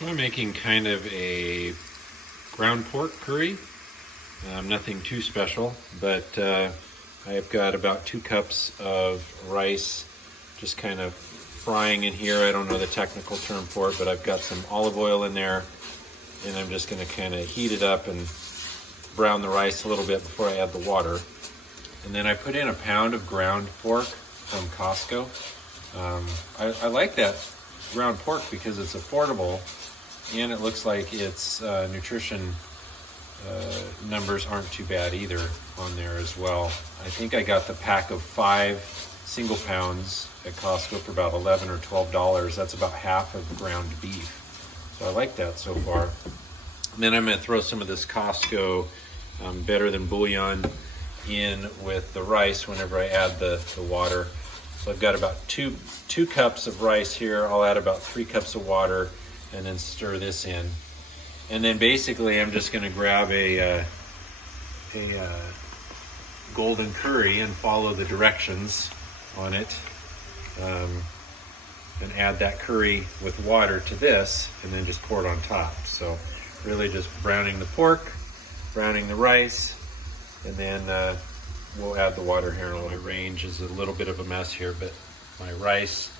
So I'm making kind of a ground pork curry. Nothing too special, but I've got about 2 cups of rice just kind of frying in here. I don't know the technical term for it, but I've got some olive oil in there, and I'm just going to kind of heat it up and brown the rice a little bit before I add the water. And then I put in a pound of ground pork from Costco. I like that ground pork because it's affordable, and it looks like its nutrition numbers aren't too bad either on there as well. I think I got the pack of 5 single pounds at Costco for about $11 or $12. That's about half of ground beef. So I like that so far. And then I'm going to throw some of this Costco Better Than Bouillon in with the rice whenever I add the water. So I've got about two cups of rice here. I'll add about 3 cups of water and then stir this in. And then basically I'm just going to grab a golden curry and follow the directions on it, and add that curry with water to this, and then just pour it on top. So really just browning the pork, browning the rice, and then we'll add the water here. My range is a little bit of a mess here, but my rice,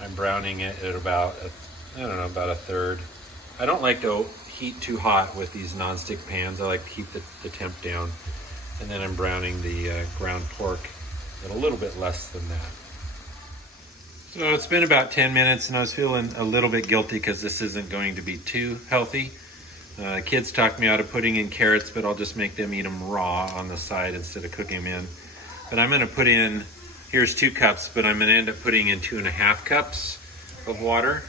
I'm browning it at about about a third. I don't like to heat too hot with these nonstick pans. I like to keep the temp down. And then I'm browning the ground pork at a little bit less than that. So it's been about 10 minutes, and I was feeling a little bit guilty because this isn't going to be too healthy. Kids talked me out of putting in carrots, but I'll just make them eat them raw on the side instead of cooking them in. But I'm going to put in, here's 2 cups, but I'm going to end up putting in 2.5 cups of water.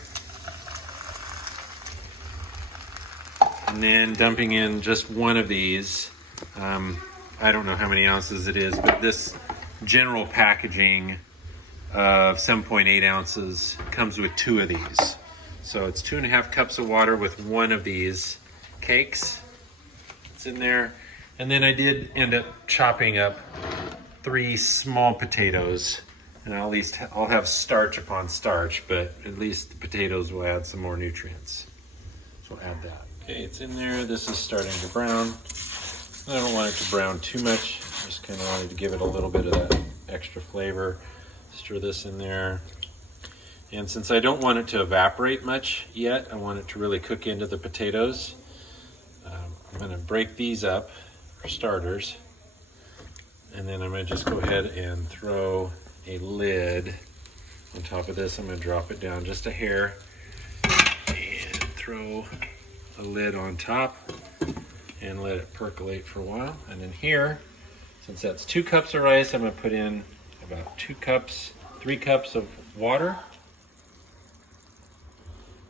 And then dumping in just one of these. I don't know how many ounces it is, but this general packaging of 7.8 ounces comes with 2 of these. So it's 2.5 cups of water with 1 of these cakes. It's in there. And then I did end up chopping up 3 small potatoes. And I'll have starch upon starch, but at least the potatoes will add some more nutrients. So I'll add that. Okay, it's in there. This is starting to brown. I don't want it to brown too much. I just kind of wanted to give it a little bit of that extra flavor. Stir this in there. And since I don't want it to evaporate much yet, I want it to really cook into the potatoes. I'm going to break these up for starters. And then I'm going to just go ahead and throw a lid on top of this. I'm going to drop it down just a hair and throw a lid on top and let it percolate for a while. And then here, since that's 2 cups of rice, I'm going to put in about 3 cups of water.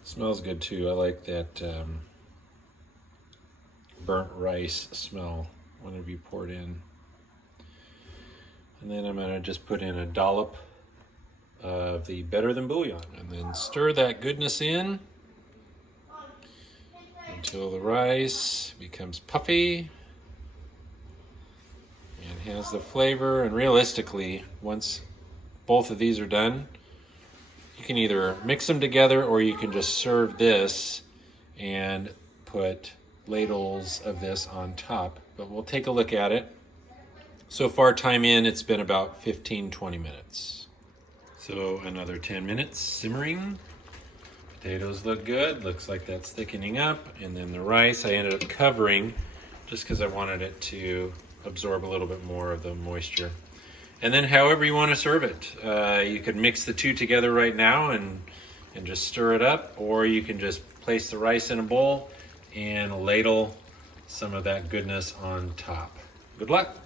Smells good too. I like that burnt rice smell whenever you pour it in. And then I'm going to just put in a dollop of the Better Than Bouillon, and then stir that goodness in until the rice becomes puffy and has the flavor. And realistically, once both of these are done, you can either mix them together or you can just serve this and put ladles of this on top. But we'll take a look at it. So far, time in, it's been about 15-20 minutes. So another 10 minutes simmering. Potatoes look good. Looks like that's thickening up. And then the rice I ended up covering just because I wanted it to absorb a little bit more of the moisture. And then however you want to serve it. You could mix the 2 together right now and just stir it up, or you can just place the rice in a bowl and ladle some of that goodness on top. Good luck.